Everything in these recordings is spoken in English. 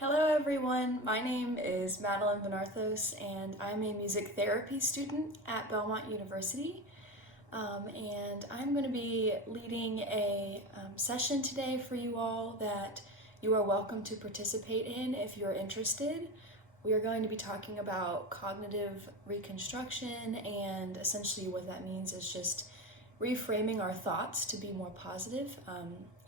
Hello everyone, my name is Madeline Benarthos and I'm a music therapy student at Belmont University. And I'm going to be leading a session today for you all that you are welcome to participate in if you're interested. We are going to be talking about cognitive reconstruction, and essentially what that means is just reframing our thoughts to be more positive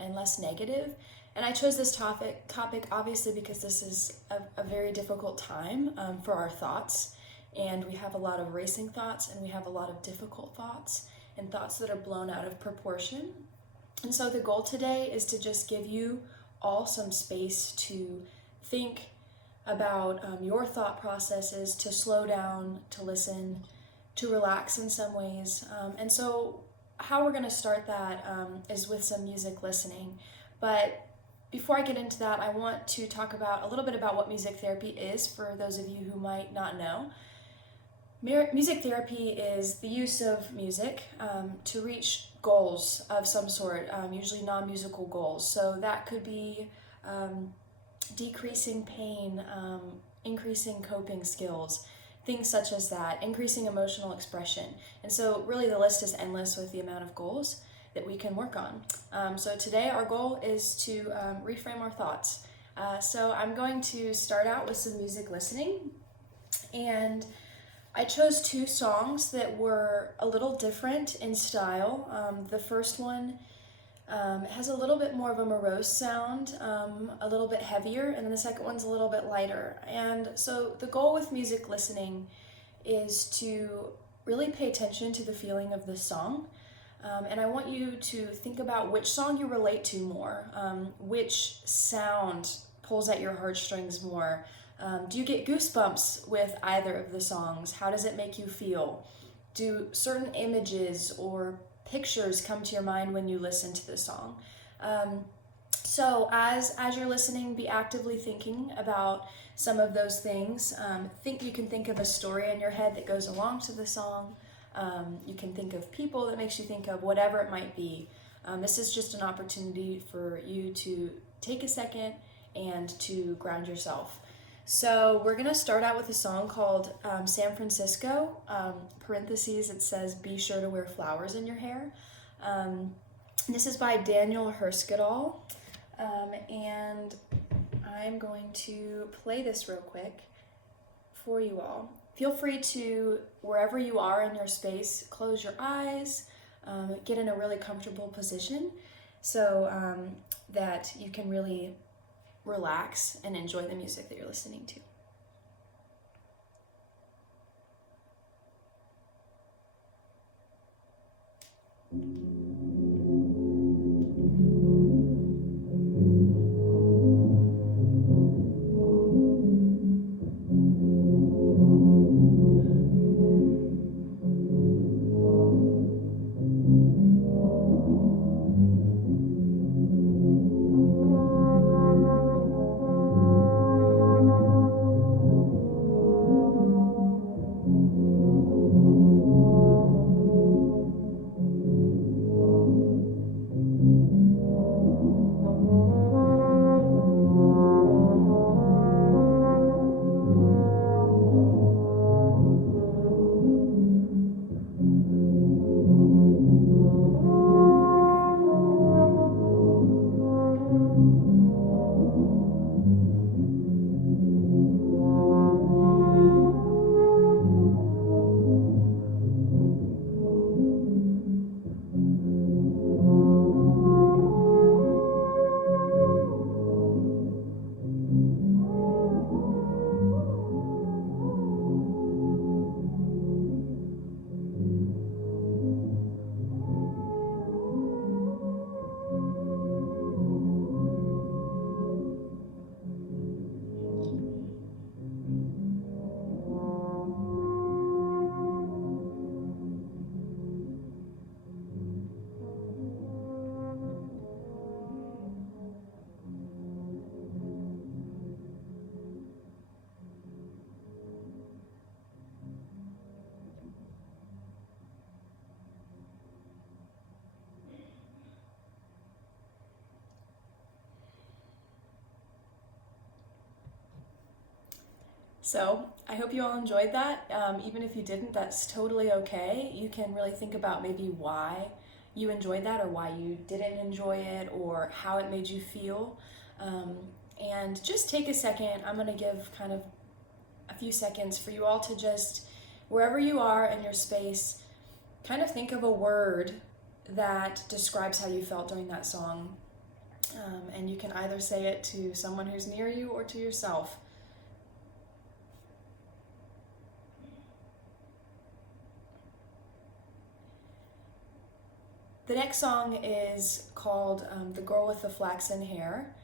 and less negative. And I chose this topic obviously because this is a very difficult time for our thoughts, and we have a lot of racing thoughts and we have a lot of difficult thoughts and thoughts that are blown out of proportion. And so the goal today is to just give you all some space to think about your thought processes, to slow down, to listen, to relax in some ways. And so how we're going to start that is with some music listening. But before I get into that, I want to talk about a little bit about what music therapy is for those of you who might not know. Music therapy is the use of music to reach goals of some sort, usually non-musical goals. So that could be decreasing pain, increasing coping skills, things such as that, increasing emotional expression. And so really the list is endless with the amount of goals that we can work on. So today our goal is to reframe our thoughts. So I'm going to start out with some music listening, and I chose two songs that were a little different in style. The first one has a little bit more of a morose sound, a little bit heavier, and then the second one's a little bit lighter. And so the goal with music listening is to really pay attention to the feeling of the song. And I want you to think about which song you relate to more, which sound pulls at your heartstrings more. Do you get goosebumps with either of the songs? How does it make you feel? Do certain images or pictures come to your mind when you listen to the song? So as you're listening, be actively thinking about some of those things. You can think of a story in your head that goes along to the song. You can think of people that makes you think of, whatever it might be. This is just an opportunity for you to take a second and to ground yourself. So we're going to start out with a song called San Francisco. Parentheses, it says, be sure to wear flowers in your hair. This is by Daniel Hirschgedal. And I'm going to play this real quick for you all. Feel free to, wherever you are in your space, close your eyes, get in a really comfortable position so that you can really relax and enjoy the music that you're listening to. So I hope you all enjoyed that. Even if you didn't, that's totally okay. You can really think about maybe why you enjoyed that or why you didn't enjoy it or how it made you feel. Um, and just take a second. I'm going to give kind of a few seconds for you all to just, wherever you are in your space, kind of think of a word that describes how you felt during that song. And you can either say it to someone who's near you or to yourself. The next song is called The Girl with the Flaxen Hair.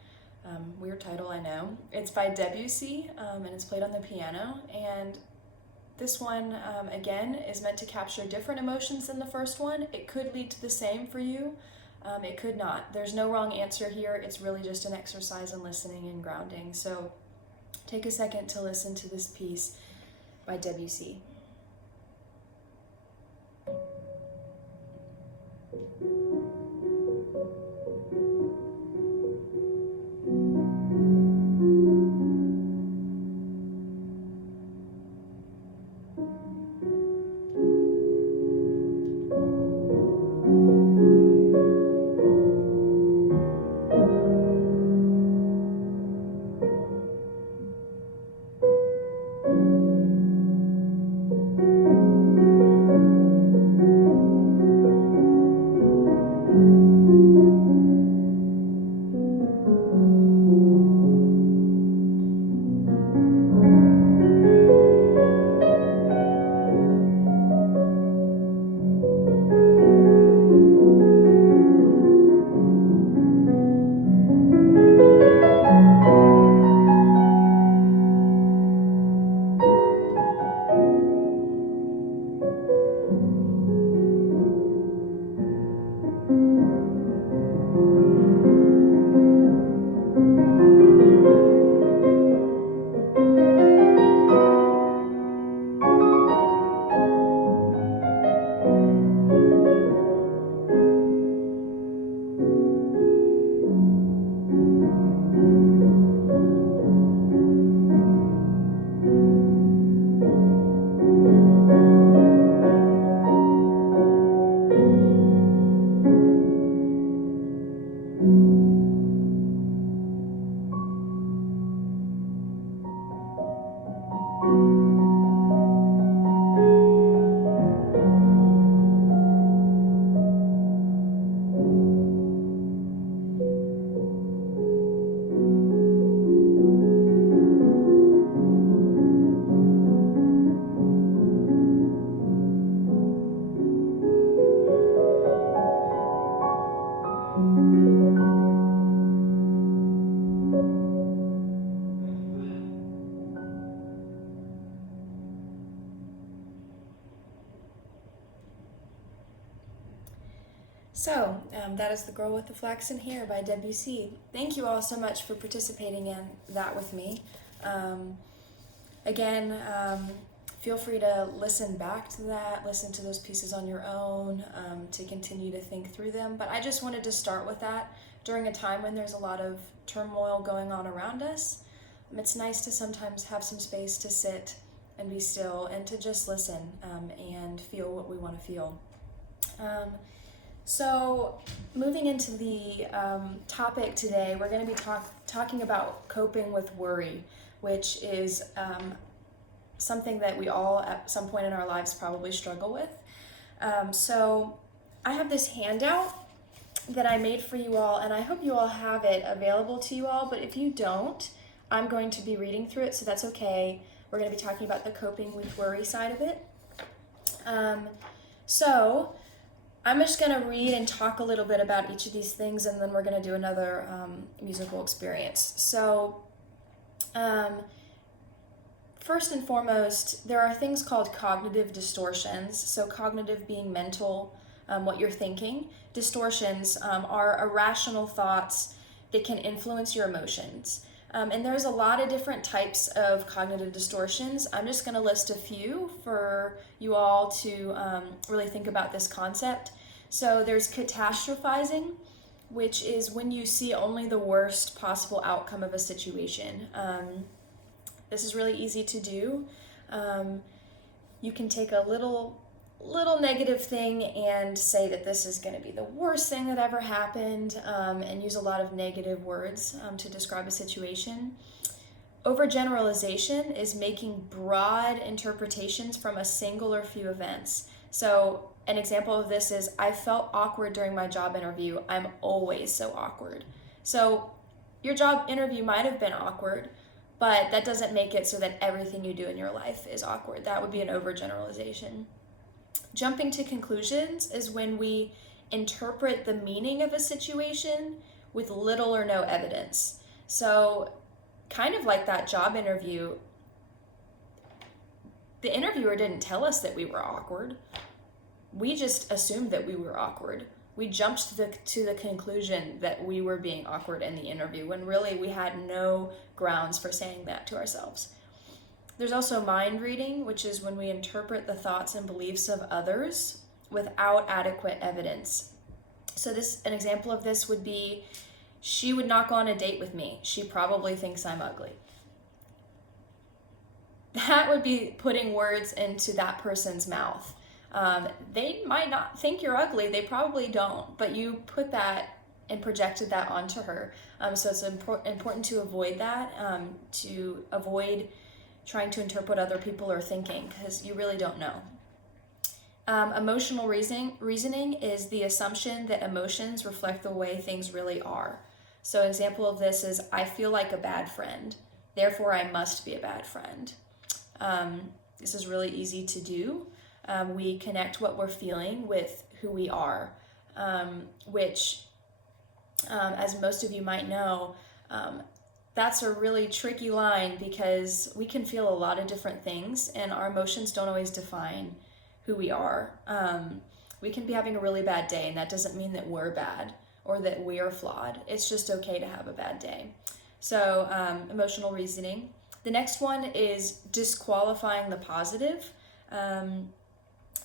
Weird title, I know. It's by Debussy, and it's played on the piano. And this one, again, is meant to capture different emotions than the first one. It could lead to the same for you. It could not. There's no wrong answer here. It's really just an exercise in listening and grounding. So take a second to listen to this piece by Debussy. So, that is The Girl with the Flaxen Hair by Debussy. Thank you all so much for participating in that with me. Again, feel free to listen back to that, listen to those pieces on your own, to continue to think through them. But I just wanted to start with that during a time when there's a lot of turmoil going on around us. It's nice to sometimes have some space to sit and be still and to just listen and feel what we want to feel. So moving into the topic today, we're going to be talking about coping with worry, which is something that we all at some point in our lives probably struggle with. So I have this handout that I made for you all, and I hope you all have it available to you all, but if you don't, I'm going to be reading through it, so that's okay. We're going to be talking about the coping with worry side of it. So I'm just going to read and talk a little bit about each of these things, and then we're going to do another musical experience. So first and foremost, there are things called cognitive distortions. So cognitive being mental, what you're thinking. Distortions are irrational thoughts that can influence your emotions. And there's a lot of different types of cognitive distortions. I'm just going to list a few for you all to really think about this concept. So there's catastrophizing, which is when you see only the worst possible outcome of a situation. This is really easy to do. You can take a little negative thing and say that this is going to be the worst thing that ever happened, and use a lot of negative words to describe a situation. Overgeneralization is making broad interpretations from a single or few events. So an example of this is, I felt awkward during my job interview. I'm always so awkward. So your job interview might have been awkward, but that doesn't make it so that everything you do in your life is awkward. That would be an overgeneralization. Jumping to conclusions is when we interpret the meaning of a situation with little or no evidence. So kind of like that job interview, the interviewer didn't tell us that we were awkward. We just assumed that we were awkward. We jumped to the conclusion that we were being awkward in the interview, when really we had no grounds for saying that to ourselves. There's also mind reading, which is when we interpret the thoughts and beliefs of others without adequate evidence. So an example of this would be, she would not go on a date with me. She probably thinks I'm ugly. That would be putting words into that person's mouth. They might not think you're ugly. They probably don't, but you put that and projected that onto her. So it's important to avoid that, to avoid trying to interpret what other people are thinking, because you really don't know. Emotional reasoning is the assumption that emotions reflect the way things really are. So an example of this is, I feel like a bad friend, therefore I must be a bad friend. This is really easy to do. We connect what we're feeling with who we are, which, as most of you might know, that's a really tricky line, because we can feel a lot of different things and our emotions don't always define who we are. We can be having a really bad day, and that doesn't mean that we're bad or that we are flawed. It's just okay to have a bad day. So emotional reasoning. The next one is disqualifying the positive.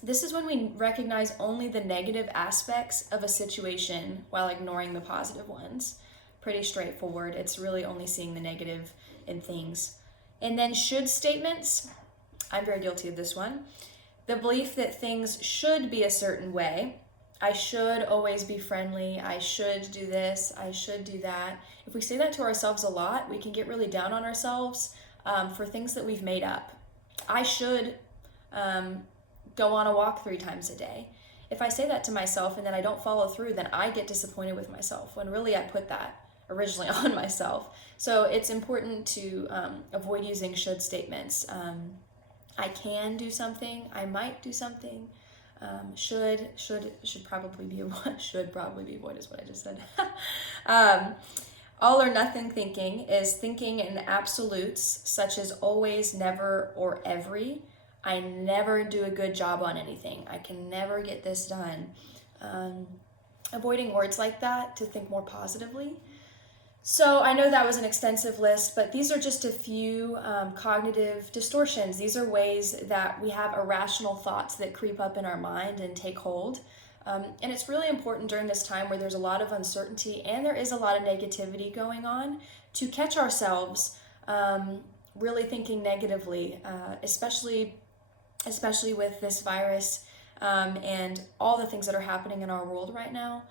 This is when we recognize only the negative aspects of a situation while ignoring the positive ones. Pretty straightforward. It's really only seeing the negative in things. And then should statements. I'm very guilty of this one. The belief that things should be a certain way. I should always be friendly. I should do this. I should do that. If we say that to ourselves a lot, we can get really down on ourselves for things that we've made up. I should go on a walk 3 times a day. If I say that to myself and then I don't follow through, then I get disappointed with myself, when really I put that originally on myself. So it's important to avoid using should statements. I can do something. I might do something. Should probably be avoided is what I just said. All or nothing thinking is thinking in absolutes, such as always, never, or every. I never do a good job on anything. I can never get this done. Avoiding words like that to think more positively. So I know that was an extensive list, but these are just a few cognitive distortions. These are ways that we have irrational thoughts that creep up in our mind and take hold. And it's really important during this time where there's a lot of uncertainty and there is a lot of negativity going on, to catch ourselves really thinking negatively, especially with this virus and all the things that are happening in our world right now.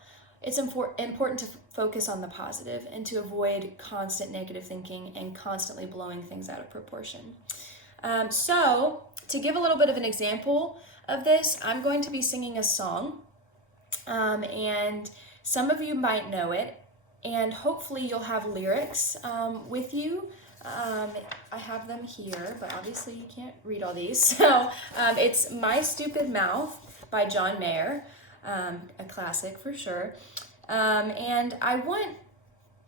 It's important to focus on the positive and to avoid constant negative thinking and constantly blowing things out of proportion. So to give a little bit of an example of this, I'm going to be singing a song, and some of you might know it, and hopefully you'll have lyrics with you. I have them here, but obviously you can't read all these. So it's My Stupid Mouth by John Mayer. A classic for sure. And I want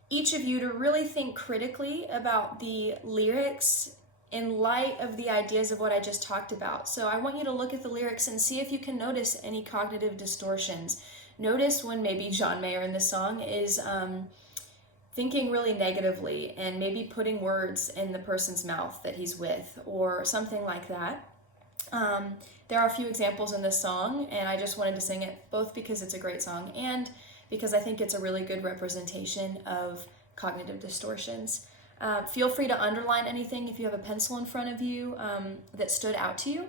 each of you to really think critically about the lyrics in light of the ideas of what I just talked about. So I want you to look at the lyrics and see if you can notice any cognitive distortions. Notice when maybe John Mayer in this song is thinking really negatively and maybe putting words in the person's mouth that he's with, or something like that. There are a few examples in this song, and I just wanted to sing it both because it's a great song and because I think it's a really good representation of cognitive distortions. Feel free to underline anything if you have a pencil in front of you that stood out to you.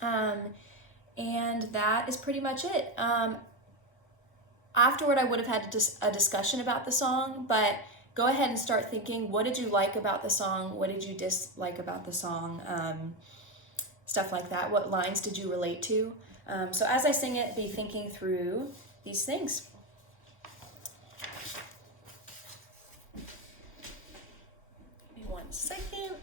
And that is pretty much it. Afterward, I would have had a discussion about the song, but go ahead and start thinking, what did you like about the song? What did you dislike about the song? Stuff like that. What lines did you relate to? So as I sing it, be thinking through these things. Give me 1 second.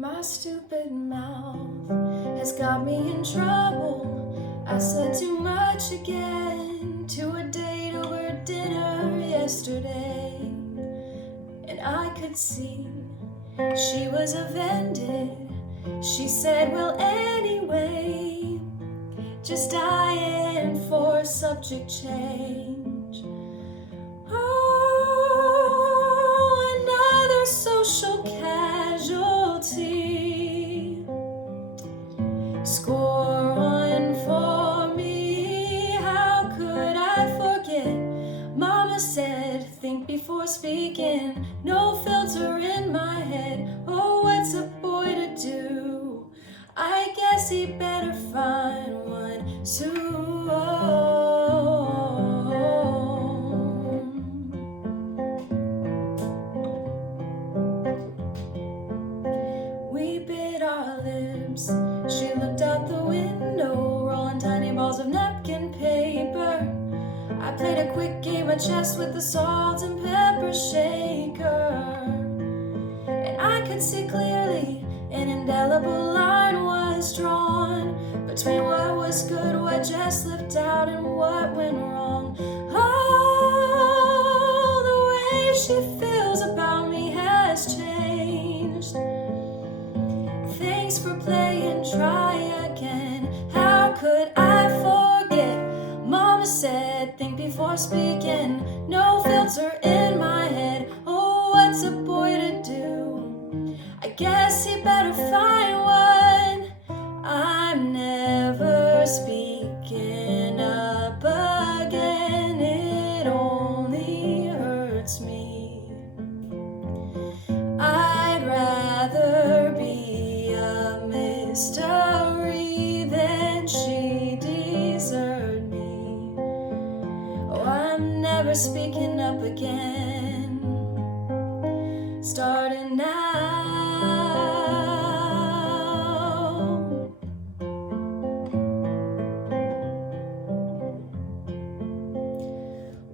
My stupid mouth has got me in trouble. I said too much again to a date over dinner yesterday, and I could see she was offended. She said, well, anyway, just dying for subject change. Oh, another social casualty. Score 1 for me. How could I forget? Mama said, think before speaking. No filter in my head. Oh, what's a boy to do? I guess he better find one soon. We bit our lips. She looked out the window, rolling tiny balls of napkin paper. I played a quick game of chess with the salt and pepper shaker, and I could see clearly an indelible line was drawn between what was good, what just slipped out, and what went wrong. Oh, the way she feels about me has changed. Thanks for playing, try again. How could I forget? Mama said, think before speaking. No filter in my head. Oh, what's a boy to do? I guess he better find one. I'm never speaking up again. It only hurts me. I'd rather be a mystery than she deserted me. Oh, I'm never speaking up again. Starting now.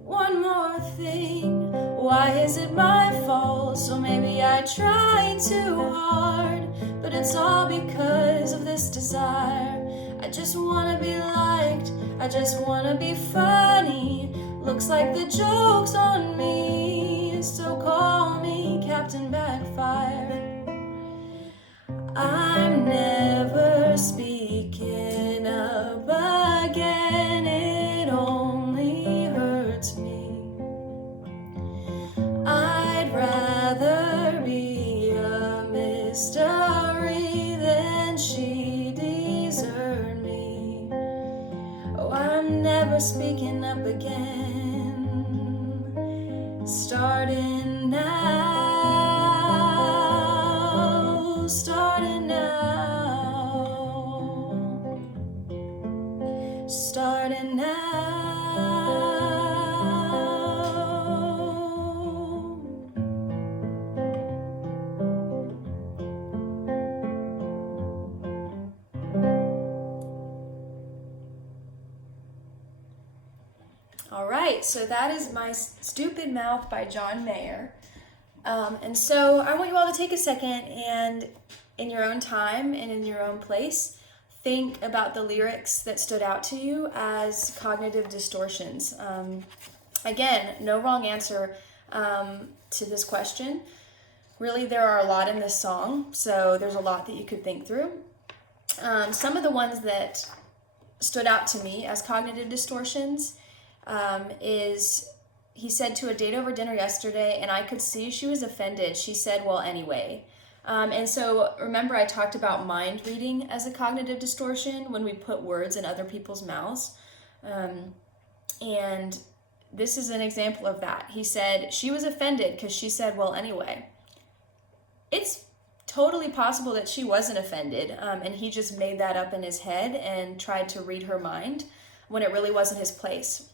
One more thing, why is it my fault? So maybe I try too hard, but it's all because of this desire. I just wanna be liked, I just wanna be funny. Looks like the joke's on me, so call me Captain Backfire. I'm never speaking up again, it only hurts me. I'd rather be a mystery than she deserted me. Oh, I'm never speaking up again. Starting now, starting now, starting now. All right, so that is My Stupid Mouth by John Mayer. And so I want you all to take a second and, in your own time and in your own place, think about the lyrics that stood out to you as cognitive distortions. Again, no wrong answer to this question. Really, there are a lot in this song, so there's a lot that you could think through. Some of the ones that stood out to me as cognitive distortions is he said to a date over dinner yesterday, and I could see she was offended. She said, well, anyway. And so remember I talked about mind reading as a cognitive distortion when we put words in other people's mouths. And this is an example of that. He said she was offended because she said, well, anyway. It's totally possible that she wasn't offended, and he just made that up in his head and tried to read her mind when it really wasn't his place.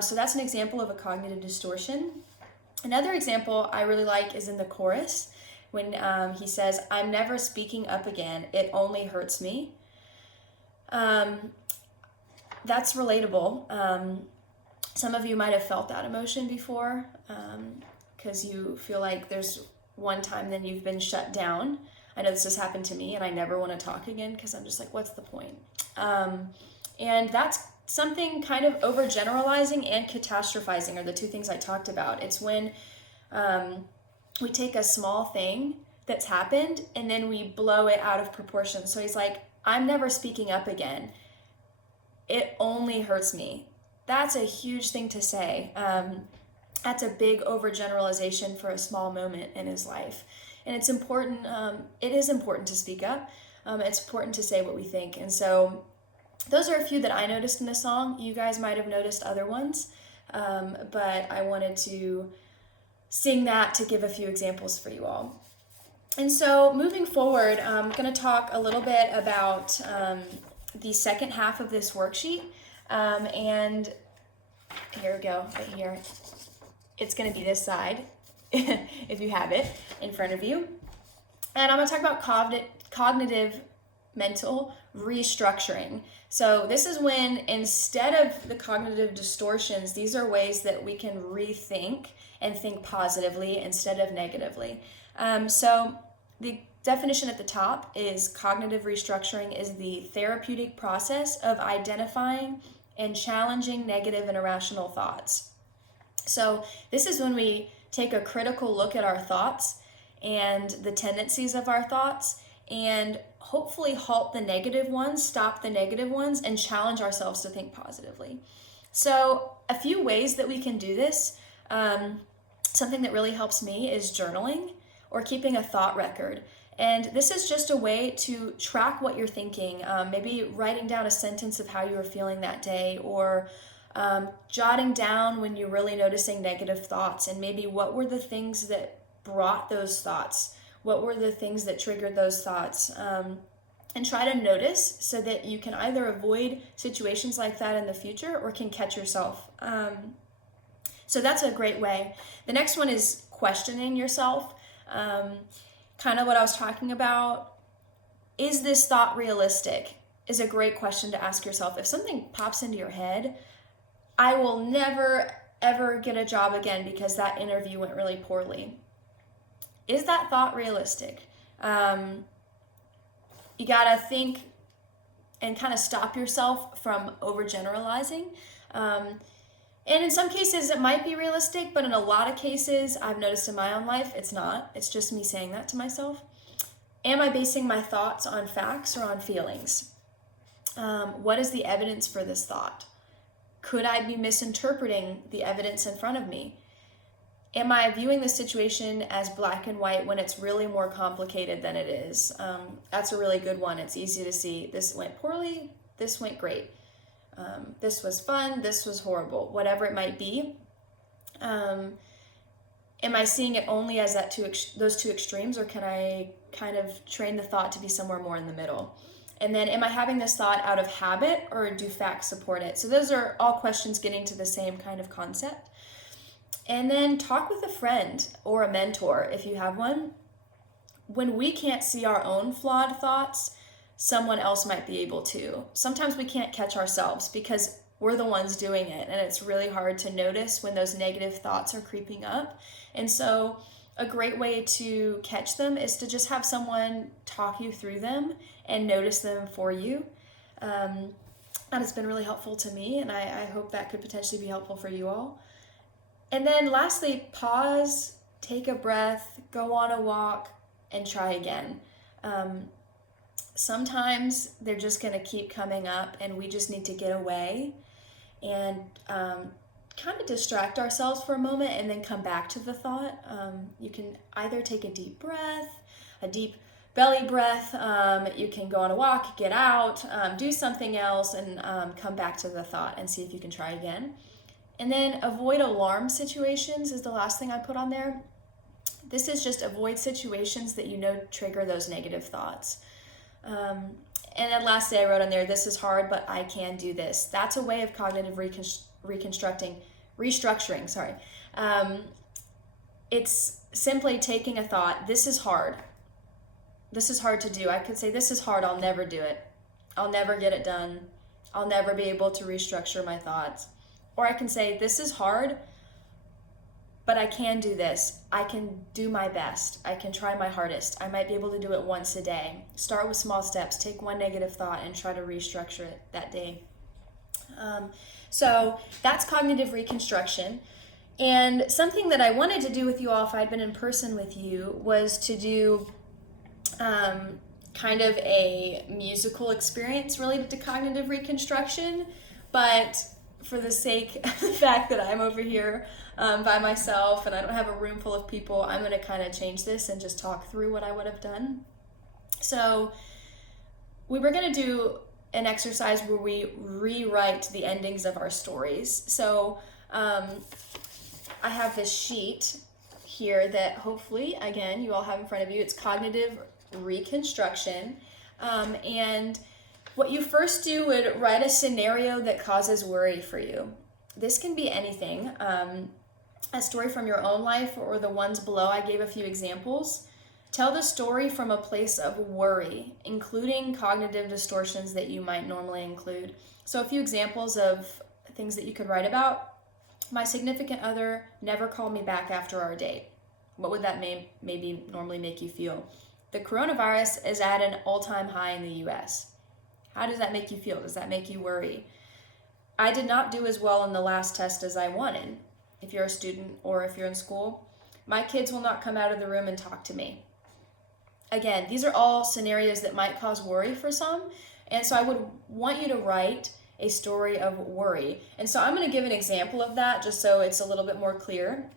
So that's an example of a cognitive distortion. Another example I really like is in the chorus when he says, I'm never speaking up again, it only hurts me. That's relatable. Some of you might have felt that emotion before because you feel like there's one time then you've been shut down. I know this has happened to me and I never want to talk again because I'm just like, what's the point? And that's something kind of overgeneralizing and catastrophizing are the two things I talked about. It's when we take a small thing that's happened and then we blow it out of proportion. So he's like, I'm never speaking up again. It only hurts me. That's a huge thing to say. That's a big overgeneralization for a small moment in his life. And it's important, it is important to speak up. It's important to say what we think. And so those are a few that I noticed in the song. You guys might have noticed other ones, but I wanted to sing that to give a few examples for you all. And so moving forward, I'm going to talk a little bit about the second half of this worksheet. And here we go, right here. It's going to be this side, if you have it in front of you. And I'm going to talk about cognitive mental restructuring. So this is when instead of the cognitive distortions, these are ways that we can rethink and think positively instead of negatively. So the definition at the top is cognitive restructuring is the therapeutic process of identifying and challenging negative and irrational thoughts. So this is when we take a critical look at our thoughts and the tendencies of our thoughts and hopefully halt the negative ones, stop the negative ones, and challenge ourselves to think positively. So a few ways that we can do this, something that really helps me is journaling or keeping a thought record. And this is just a way to track what you're thinking, maybe writing down a sentence of how you were feeling that day, or jotting down when you're really noticing negative thoughts, and maybe what were the things that brought those thoughts, what were the things that triggered those thoughts, and try to notice so that you can either avoid situations like that in the future or can catch yourself. So that's a great way. The next one is questioning yourself. Kind of what I was talking about. Is this thought realistic? Is a great question to ask yourself. If something pops into your head, I will never, ever get a job again because that interview went really poorly. Is that thought realistic? You gotta think and kind of stop yourself from overgeneralizing. And in some cases it might be realistic, but in a lot of cases I've noticed in my own life it's not. It's just me saying that to myself. Am I basing my thoughts on facts or on feelings? What is the evidence for this thought? Could I be misinterpreting the evidence in front of me? Am I viewing the situation as black and white when it's really more complicated than it is? That's a really good one. It's easy to see this went poorly, this went great. This was fun, this was horrible, whatever it might be. Am I seeing it only as those two extremes, or can I kind of train the thought to be somewhere more in the middle? And then am I having this thought out of habit, or do facts support it? So those are all questions getting to the same kind of concept. And then talk with a friend or a mentor if you have one. When we can't see our own flawed thoughts, someone else might be able to. Sometimes we can't catch ourselves because we're the ones doing it, and it's really hard to notice when those negative thoughts are creeping up. And so a great way to catch them is to just have someone talk you through them and notice them for you. That has been really helpful to me, and I hope that could potentially be helpful for you all. And then lastly, pause, take a breath, go on a walk, and try again. Sometimes they're just going to keep coming up, and we just need to get away and kind of distract ourselves for a moment and then come back to the thought. You can either take a deep breath, a deep belly breath. You can go on a walk, get out, do something else, and come back to the thought and see if you can try again. And then avoid alarm situations is the last thing I put on there. This is just avoid situations that you know trigger those negative thoughts. And then lastly, I wrote on there, this is hard, but I can do this. That's a way of cognitive restructuring, sorry. It's simply taking a thought, this is hard. This is hard to do. I could say, this is hard, I'll never do it. I'll never get it done. I'll never be able to restructure my thoughts. Or I can say, this is hard, but I can do this. I can do my best. I can try my hardest. I might be able to do it once a day. Start with small steps. Take one negative thought and try to restructure it that day. So that's cognitive reconstruction. And something that I wanted to do with you all if I'd been in person with you was to do kind of a musical experience related to cognitive reconstruction. But for the sake of the fact that I'm over here by myself and I don't have a room full of people, I'm going to kind of change this and just talk through what I would have done. So we were going to do an exercise where we rewrite the endings of our stories. So I have this sheet here that hopefully, again, you all have in front of you. It's cognitive reconstruction. And what you first do would write a scenario that causes worry for you. This can be anything, a story from your own life or the ones below. I gave a few examples. Tell the story from a place of worry, including cognitive distortions that you might normally include. So a few examples of things that you could write about. My significant other never called me back after our date. What would that maybe normally make you feel? The coronavirus is at an all-time high in the US. How does that make you feel? Does that make you worry? I did not do as well in the last test as I wanted. If you're a student or if you're in school, my kids will not come out of the room and talk to me. Again, these are all scenarios that might cause worry for some. And so I would want you to write a story of worry. And so I'm going to give an example of that just so it's a little bit more clear.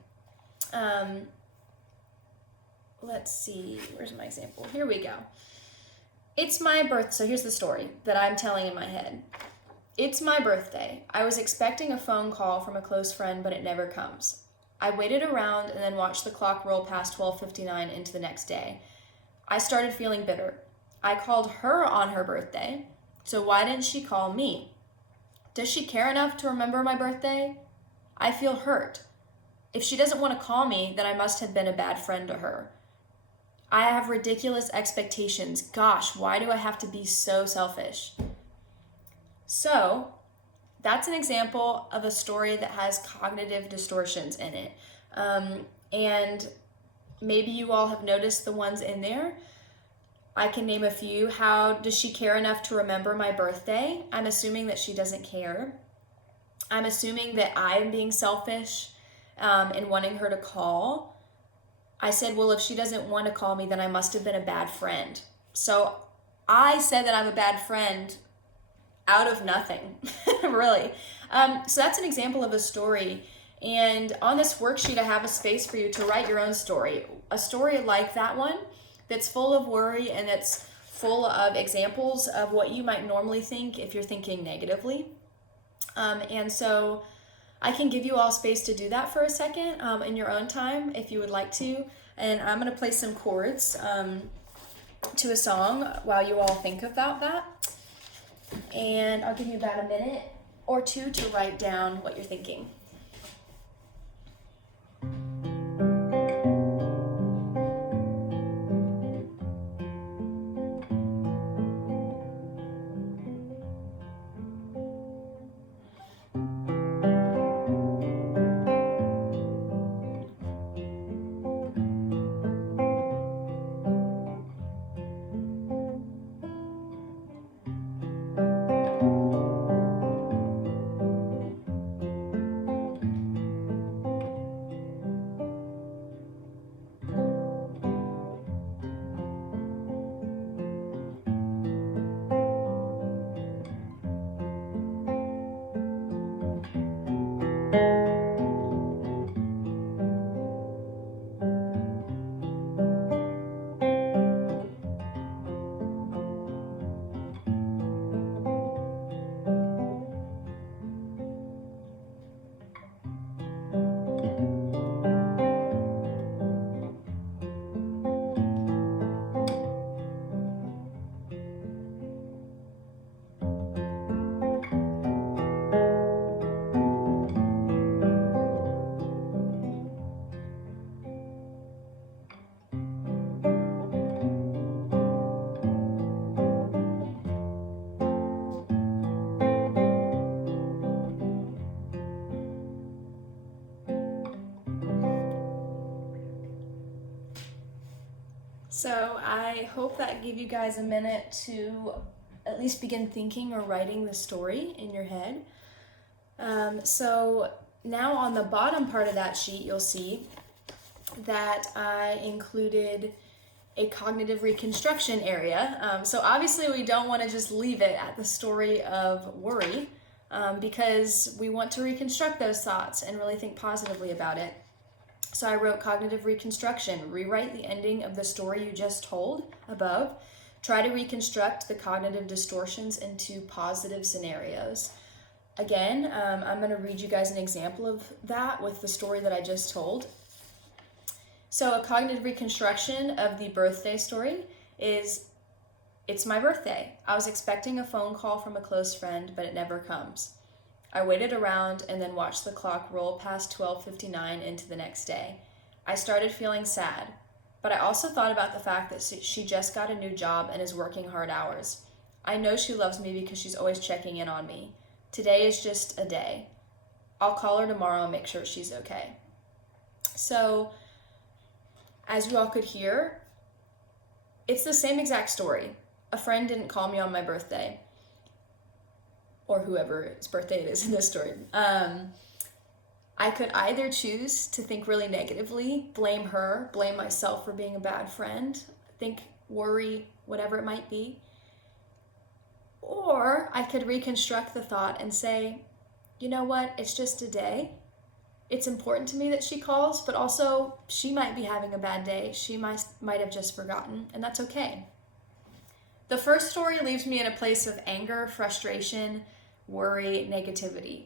Let's see, where's my example? Here we go. It's my birthday. So here's the story that I'm telling in my head. It's my birthday. I was expecting a phone call from a close friend, but it never comes. I waited around and then watched the clock roll past 12:59 into the next day. I started feeling bitter. I called her on her birthday, so why didn't she call me? Does she care enough to remember my birthday? I feel hurt. If she doesn't want to call me, then I must have been a bad friend to her. I have ridiculous expectations. Gosh, why do I have to be so selfish? So, that's an example of a story that has cognitive distortions in it. And maybe you all have noticed the ones in there. I can name a few. How does she care enough to remember my birthday? I'm assuming that she doesn't care. I'm assuming that I'm being selfish in wanting her to call. I said, well, if she doesn't want to call me, then I must have been a bad friend. So I said that I'm a bad friend out of nothing, really. So that's an example of a story. And on this worksheet, I have a space for you to write your own story. A story like that one that's full of worry and that's full of examples of what you might normally think if you're thinking negatively. And so I can give you all space to do that for a second in your own time if you would like to. And I'm going to play some chords to a song while you all think about that. And I'll give you about a minute or two to write down what you're thinking. So I hope that gave you guys a minute to at least begin thinking or writing the story in your head. So now on the bottom part of that sheet, you'll see that I included a cognitive reconstruction area. So obviously we don't want to just leave it at the story of worry, because we want to reconstruct those thoughts and really think positively about it. So I wrote cognitive reconstruction. Rewrite the ending of the story you just told above. Try to reconstruct the cognitive distortions into positive scenarios. Again, I'm going to read you guys an example of that with the story that I just told. So a cognitive reconstruction of the birthday story is, it's my birthday. I was expecting a phone call from a close friend, but it never comes. I waited around and then watched the clock roll past 12:59 into the next day. I started feeling sad, but I also thought about the fact that she just got a new job and is working hard hours. I know she loves me because she's always checking in on me. Today is just a day. I'll call her tomorrow and make sure she's okay. So, as you all could hear, it's the same exact story. A friend didn't call me on my birthday, or whoever's birthday it is in this story. I could either choose to think really negatively, blame her, blame myself for being a bad friend, think, worry, whatever it might be. Or I could reconstruct the thought and say, you know what, it's just a day. It's important to me that she calls, but also she might be having a bad day. She might have just forgotten, and that's okay. The first story leaves me in a place of anger, frustration, worry, negativity.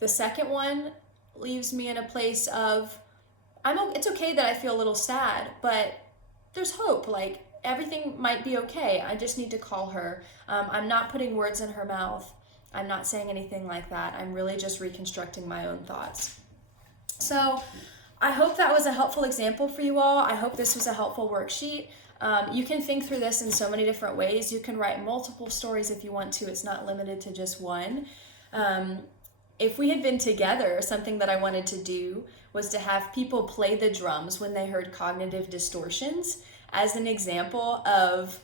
The second one leaves me in a place of, it's okay that I feel a little sad, but there's hope. Like, everything might be okay. I just need to call her. I'm not putting words in her mouth. I'm not saying anything like that. I'm really just reconstructing my own thoughts. So I hope that was a helpful example for you all. I hope this was a helpful worksheet. You can think through this in so many different ways. You can write multiple stories if you want to. It's not limited to just one. If we had been together, something that I wanted to do was to have people play the drums when they heard cognitive distortions as an example of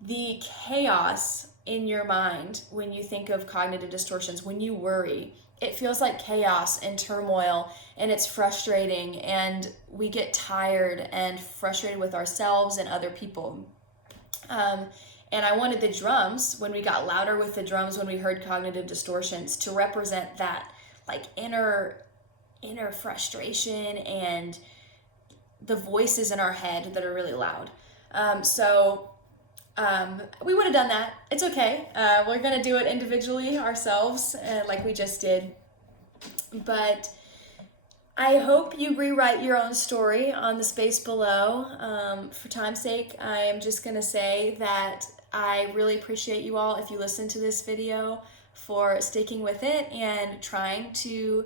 the chaos in your mind when you think of cognitive distortions, when you worry. It feels like chaos and turmoil, and it's frustrating, and we get tired and frustrated with ourselves and other people. And I wanted the drums, when we got louder with the drums when we heard cognitive distortions, to represent that like inner frustration and the voices in our head that are really loud. We would have done that. It's okay. We're going to do it individually ourselves, like we just did. But I hope you rewrite your own story on the space below. For time's sake, I am just going to say that I really appreciate you all, if you listen to this video, for sticking with it and trying to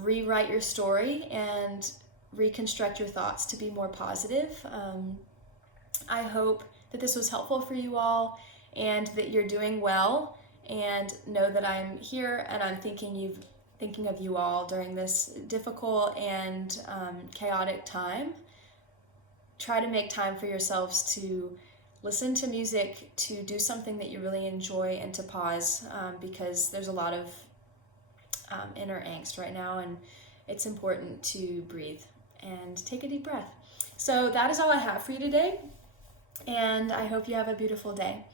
rewrite your story and reconstruct your thoughts to be more positive. I hope that this was helpful for you all and that you're doing well, and know that I'm here and I'm thinking of you all during this difficult and chaotic time. Try to make time for yourselves to listen to music, to do something that you really enjoy, and to pause, because there's a lot of inner angst right now, and it's important to breathe and take a deep breath. So that is all I have for you today, and I hope you have a beautiful day.